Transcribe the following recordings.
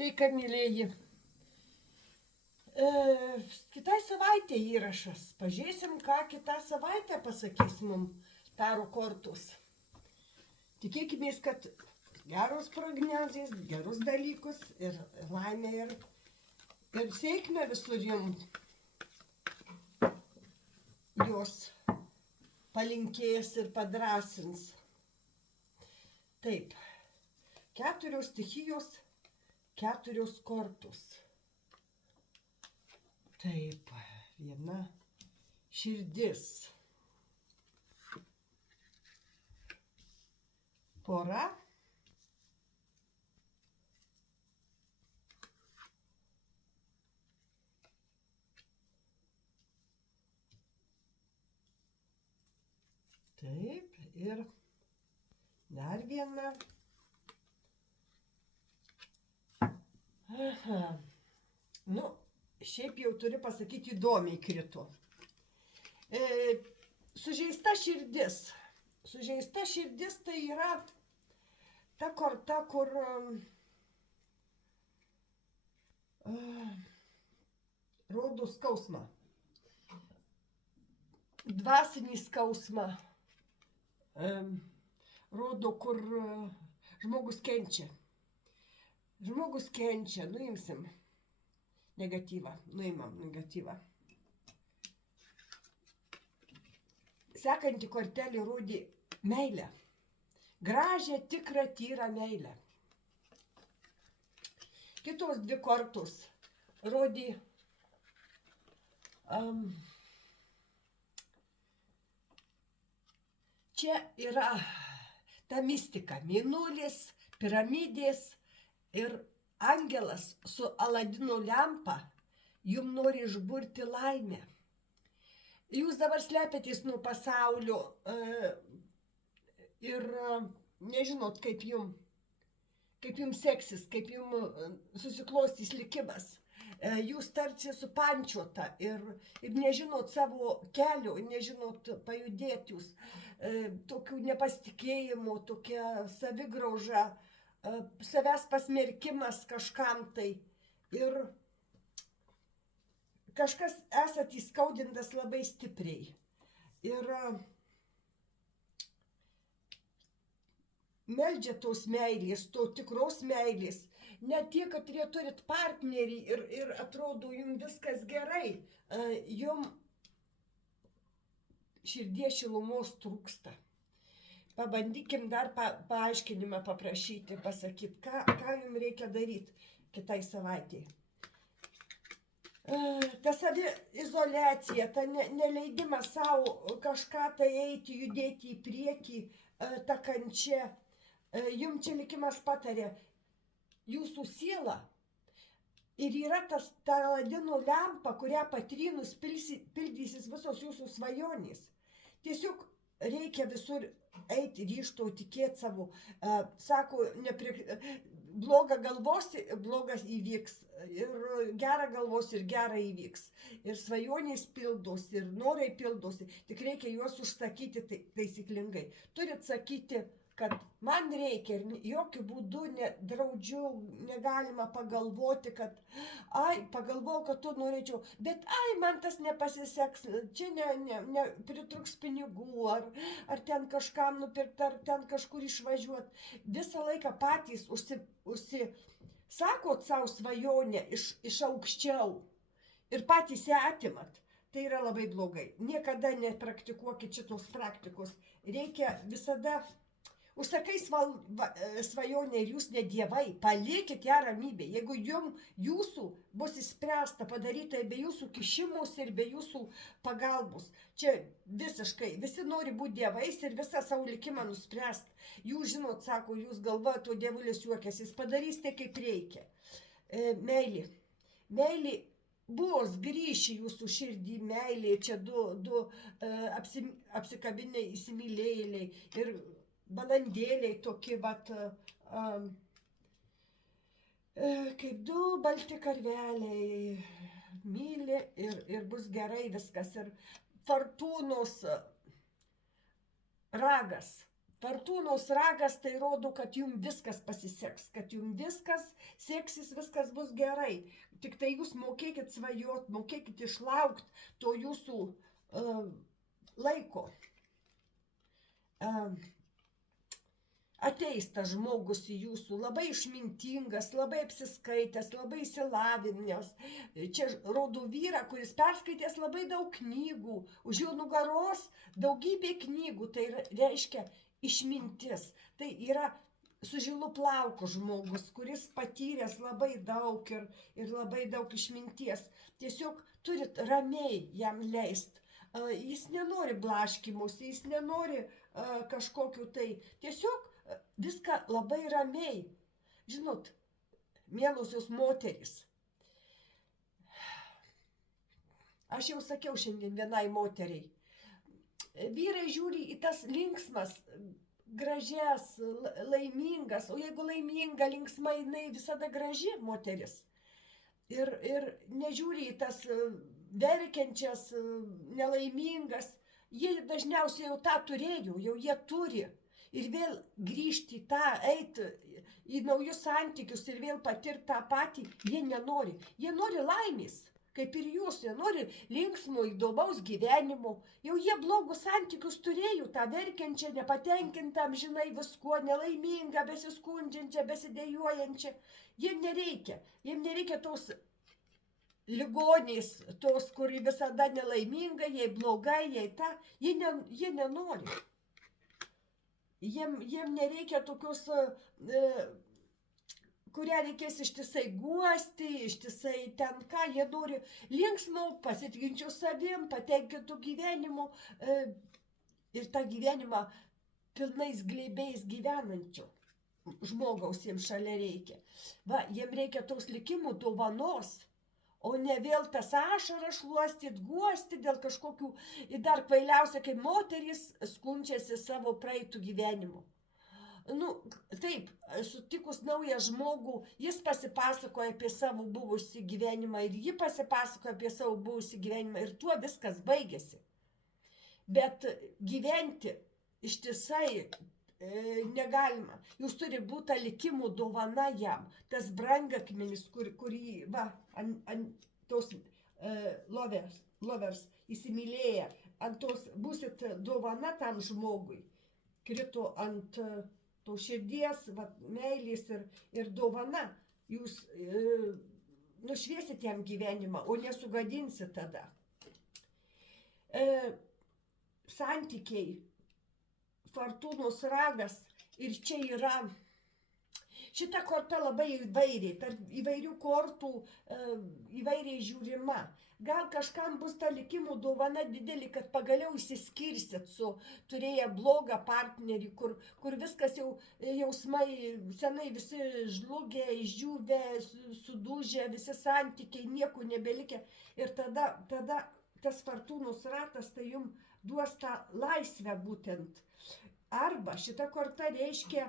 Sveika, mylėji. Kitai savaitė įrašas. Pažiūrėsim, ką kitą savaitę pasakys mums taro kortos. Tikėkime, kad geros prognozės, gerus dalykus ir laimę ir sėkmę visur jums jos palinkės ir padrasins. Taip, 4 stichijos, 4 kortos. Taip, viena širdis. Pora. Taip, ir dar viena. Aha. Nu, šiaip jau turiu pasakyti, įdomiai krito. Sužeista širdis. Sužeista širdis tai yra ta korta, kur rodo skausmą. Dvasinį skausmą. Rodo, kur žmogus kenčia. Žmogus kenčia, nuimsim negatyvą, nuimam negatyvą. Sekanti kortelė rodė meilę. Gražią, tikrą, tyrą meilę. Kitos 2 kortos rodė čia yra ta mistika. Mėnulis, piramidės ir angelas su Aladino lempa jums nori išburti laimę. Jūs dabar slepiatės nuo pasaulio ir nežinot, kaip jums seksis, kaip jums susiklostys likimas. Jūs tarsi supančiuota ir nežinot savo kelio, nežinot pajudėti jūs. Tokių nepasitikėjimų, tokia savigrauža, savęs pasmerkimas kažkam tai. Ir kažkas esat įskaudintas labai stipriai. Ir meldžia tos meilės, to tikros meilės. Ne tiek, kad turit partnerį ir atrodo jums viskas gerai. Jums širdies šilumos trūksta. Pabandykim dar paaiškinimą paprašyti, pasakyti, ką jums reikia daryti kitai savaitėje. Ta saviizoliacija, ta neleidimas savo kažką tai eiti, judėti į priekį, ta kančia. Jums čia likimas patarė, jūsų siela ir yra ta Aladino lempa, kurią patrynus pildysis visos jūsų svajonės. Tiesiog reikia visur eiti, ryžto, tikėti savo. Sako, blogą galvosi, blogas įvyks. Ir gerą galvosi, ir gerą įvyks. Ir svajonės pildosi, ir norai pildosi. Tik reikia juos užsakyti taisyklingai. Turit sakyti, kad man reikia ir jokių būdų nedraudžiu, negalima pagalvoti, kad pagalvojau, kad tu norėčiau, bet man tas nepasiseks, čia pritruks pinigų, ar ten kažkam nupirkti, ar ten kažkur išvažiuoti. Visą laiką patys užsisakot savo svajonę iš aukščiau ir patys ją atimat. Tai yra labai blogai. Niekada nepraktikuokit šitos praktikos. Reikia visada užsakai svajonę ir jūs ne dievai, palikit ją ramybę. Jeigu jūsų bus įspręsta padaryta be jūsų kišimus ir be jūsų pagalbos, čia visiškai, visi nori būti dievais ir visą savo likimą nuspręsti. Jūs žinot, sako, jūs galvojate, o dievulis juokiasi, jis padarys tai, kaip reikia. Meilė. Meilė bus, grįši jūsų širdį, meilė, čia du apsikabinę įsimylėjėliai ir balandėliai tokie, kaip 2 balti karveliai, myli ir bus gerai viskas. Ir fortūnos ragas. Fortūnos ragas tai rodo, kad jums viskas pasiseks, kad jums viskas seksis, viskas bus gerai. Tik tai jūs mokėkit svajot, mokėkit išlaukti to jūsų laiko. Ateis tas žmogus į jūsų, labai išmintingas, labai apsiskaitęs, labai įsilavinęs. Čia rodo vyrą, kuris perskaitęs labai daug knygų, už jo nugaros daugybė knygų, tai reiškia išmintis. Tai yra su žilu plauku žmogus, kuris patyręs labai daug ir labai daug išminties. Tiesiog turit ramiai jam leist. Jis nenori blaškymus, jis nenori kažkokiu tai. Tiesiog viską labai ramiai. Žinot, mielosios moterys, aš jau sakiau šiandien vienai moteriai, vyrai žiūri į tas linksmas, gražias, laimingas, o jeigu laiminga, linksma, jinai visada graži moteris. Ir nežiūri į tas verkiančias, nelaimingas, jie dažniausiai jau tą turėjo, jau jie turi. Ir vėl grįžti į tą, eiti į naujus santykius ir vėl patirti tą patį, jie nenori. Jie nori laimės, kaip ir jūs, jie nori linksmo, įdomaus gyvenimo. Jau jie blogus santykius turėjo, tą verkiančią, nepatenkintą, amžinai viskuo, nelaimingą, besiskundžiančią, besidėjuojančią. Jiem nereikia tos ligonės, tos, kuri visada nelaiminga, jai blogai, jai tą, jie nenori. Jiem nereikia tokios, kurią reikės ištisai guosti, ištisai ten ką, jie nori linksmo, pasitikinčių savim, patenkintų gyvenimu ir tą gyvenimą pilnais glėbiais gyvenančių žmogaus jiems šalia reikia. Va, jiem reikia tos likimų dovanos, o ne vėl tas ašaras šluostyt, guosti dėl kažkokių, ir dar kvailiausia, kai moterys skundžiasi savo praeitų gyvenimu. Nu, taip, sutikus naują žmogų, jis pasipasakoja apie savo buvusį gyvenimą ir ji pasipasakoja apie savo buvusį gyvenimą ir tuo viskas baigėsi. Bet gyventi ištisai negalima. Jūs turi būti likimų dovana jam. Tas brangakmenis, kurį ant tos lovers įsimylėję, ant tos būsit dovana tam žmogui. Krito ant to širdies, meilės ir dovana. Jūs nušviesit jam gyvenimą, o nesugadinsit tada. Santykiai. Fortūnos ragas ir čia yra, šita korta labai įvairiai, tarp įvairių kortų įvairiai žiūrima. Gal kažkam bus ta likimų dovana didelį, kad pagaliau išsiskirsit su turėję blogą partnerį, kur viskas jau jausmai senai visi žlugę, išdžiūvę, sudužę, visi santykiai, nieko nebelikę. Ir tada tas fortūnos ratas tai jums duos tą laisvę būtent. Arba šita korta reiškia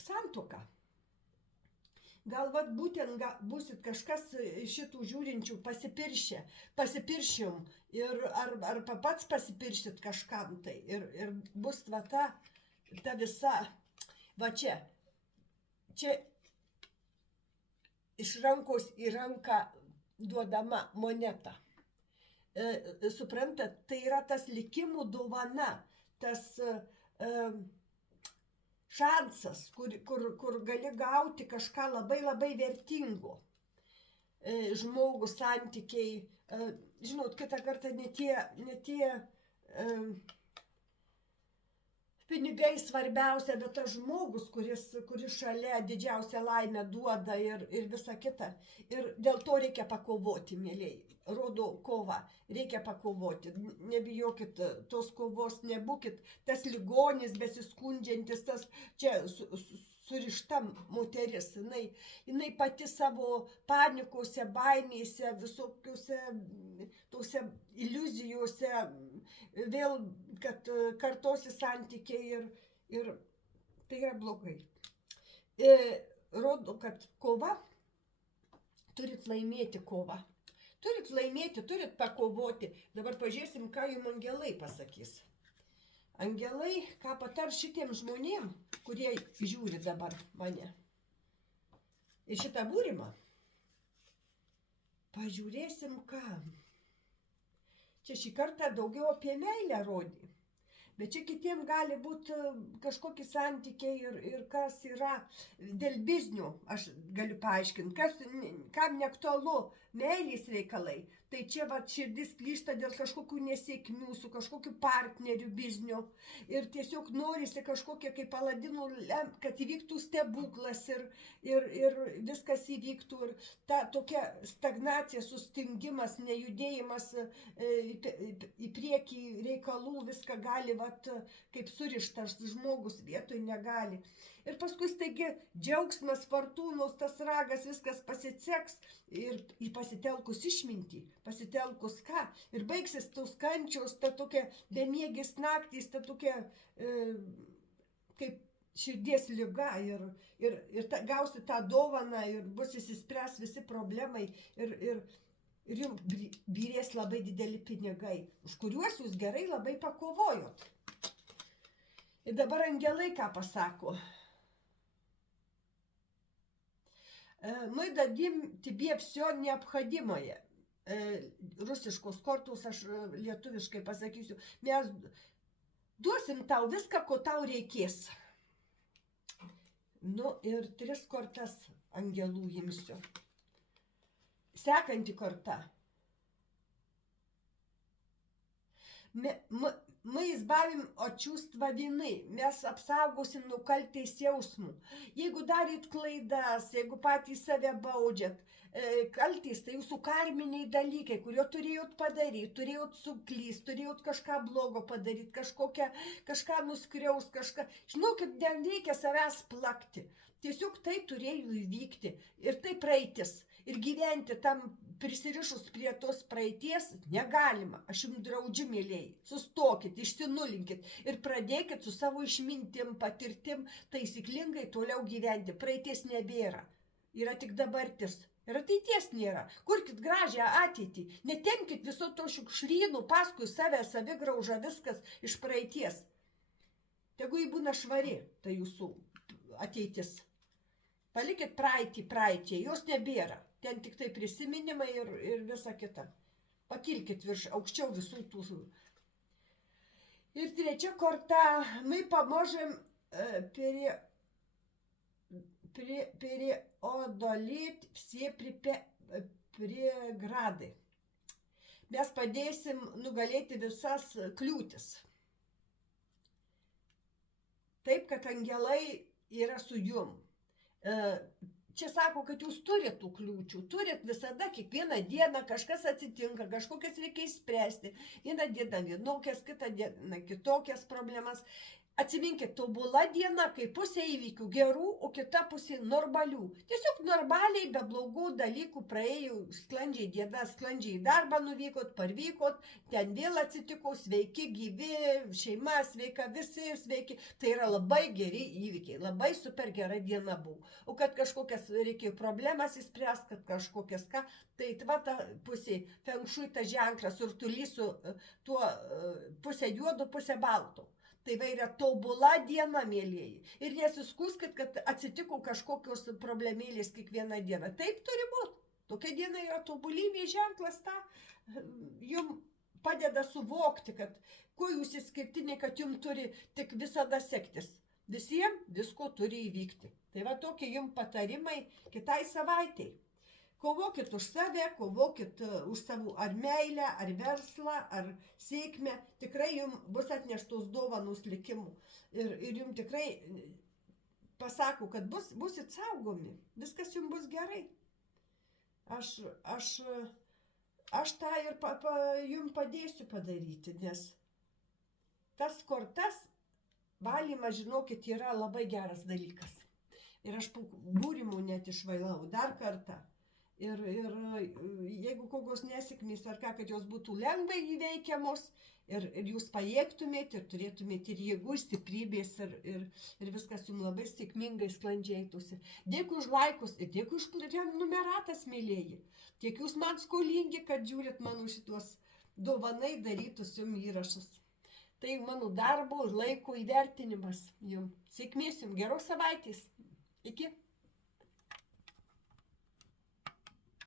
santuoką. Gal būtent būsit kažkas šitų žiūrinčių pasipiršim ir arba pats pasipiršit kažkam tai. Ir bus ta visa, va čia iš rankos į ranką duodama moneta. Suprantat, tai yra tas likimų dovana, tas šansas, kur gali gauti kažką labai labai vertingo. Žmogų santykiai, žinot, kitą kartą ne tie pinigai svarbiausia, bet tas žmogus, kuris šalia didžiausią laimę duoda ir visa kita. Ir dėl to reikia pakovoti, mėlėjai. Rodo kovą, reikia pakovoti. Nebijokit tos kovos, nebūkit tas ligonis, besiskundžiantis, tas čia surišta moteris. Jinai pati savo panikose, baimėse, visokiuose tose iliuzijose, vėl, kad kartosi santykiai ir tai yra blogai. Rodo, kad kova, turit laimėti kovą. Turit laimėti, turit pakovoti. Dabar pažiūrėsim, ką jums angelai pasakys. Angelai, ką patar šitiem žmonėm, kurie žiūri dabar mane. Ir šitą būrimą. Pažiūrėsim ką. Čia šį kartą daugiau apie meilę rodė. Bet čia kitiem gali būti kažkokie santykiai ir kas yra dėl biznių, aš galiu paaiškinti, kam neaktualu meilės reikalai. Tai čia širdis plyšta dėl kažkokių nesėkmių, su kažkokiu partneriu bizniu. Ir tiesiog norisi kažkokia kaip Aladino, kad įvyktų stebuklas ir viskas įvyktų. Ir ta tokia stagnacija, sustingimas, nejudėjimas į priekį reikalų, viską gali, kaip surištas žmogus vietoj negali. Ir paskui staigi džiaugsmas, fortūnos, tas ragas, viskas pasiseks ir pasitelkus išmintį, pasitelkus ką. Ir baigsis tos kančios, ta tokia bemiegis naktys, ta tokia kaip širdies liga ir gausi tą dovaną ir bus įsispręs visi problemai ir jums byrės labai dideli pinigai, už kuriuos jūs gerai labai pakovojot. Ir dabar angelai ką pasako. Мы дадим тебе все необходимое. Rusiškos kortos, aš lietuviškai pasakysiu. Mes duosim tau viską, ko tau reikės. Nu ir 3 kortas angelų imsiu. Sekanti korta. Мы избавим от чувства вины, mes apsaugosim nuo kaltės jausmų. Jeigu daryt klaidas, jeigu patys save baudžiat, kaltės tai jūsų karminiai dalykai, kurio turėjot padaryti, turėjot suklyst, turėjot kažką blogo padaryti, kažką nuskriaust, kažką. Žinokit, nereikia savęs plakti. Tiesiog tai turėjo įvykti ir tai praeitis. Ir gyventi tam prisirišus prie tos praeities negalima. Aš jums draudžiu, mėlėjai. Sustokit, išsinulinkit ir pradėkit su savo išmintim, patirtim taisyklingai toliau gyventi. Praeities nebėra. Yra tik dabartis. Ir ateities nėra. Kurkit gražią ateitį. Netemkit viso to šiukšlynų paskui save, savigraužą, viskas iš praeities. Tegu jį būna švari, tai jūsų ateitis. Palikit praeitį, jos nebėra. Ten tik tai prisiminimai ir visa kita. Pakilkit aukščiau visų tų. Ir 3 korta. Мы поможем преодолеть все преграды. Mes padėsim nugalėti visas kliūtis. Taip, kad angelai yra su jum. Čia sako, kad jūs turit tų kliūčių, turit visada, kiekvieną dieną kažkas atsitinka, kažkokias reikia išspręsti. Vieną dieną vienokias, kitą dieną kitokias problemas. Atsiminkit, tobula diena, kai pusė įvykių gerų, o kita pusė normalių. Tiesiog normaliai, be blogų dalykų praėjo sklandžiai diena, sklandžiai darbą nuvykot, parvykot, ten vėl atsitiko, sveiki, gyvi, šeima sveika, visi sveiki. Tai yra labai geri įvykiai, labai super gera diena buvo. O kad kažkokias reikėjo problemas įspręs, kad kažkokias ką, tai ta pusė, fengšui ta ženklas, urtulys su tuo pusė juodo, pusė balto. Tai yra tobula diena, mėlieji. Ir nesiskuskit, kad atsitiko kažkokios problemėlės kiekvieną dieną. Taip turi būti. Tokia diena yra tobulybė ženklas, jums padeda suvokti, kad kuo jūs išskirtiniai, kad jums turi tik visada sektis. Visiems visko turi įvykti. Tai va tokie jums patarimai kitai savaitei. Kovokit už save, kovokit už savo ar meilę, ar verslą, ar sėkmę. Tikrai jums bus atneštos dovanos likimų. Ir jums tikrai pasako, kad busit saugomi. Viskas jums bus gerai. Aš tą ir jums padėsiu padaryti, nes tas kortas valymas, žinokit, yra labai geras dalykas. Ir aš po būrimų net išvailau dar kartą. Ir jeigu kokios nesėkmės ar ką, kad jos būtų lengvai įveikiamos ir jūs pajėgtumėt ir turėtumėt ir jėgų, ir stiprybės ir viskas jums labai sėkmingai sklandžiai eitųsi. Dėkui už laikus ir dėkui už numeratas, mėlieji. Tiek jūs man skolingi, kad žiūrit mano šitos dovanai darytus jums įrašus. Tai mano darbo ir laiko įvertinimas jums. Sėkmės jums, geros savaitės. Iki.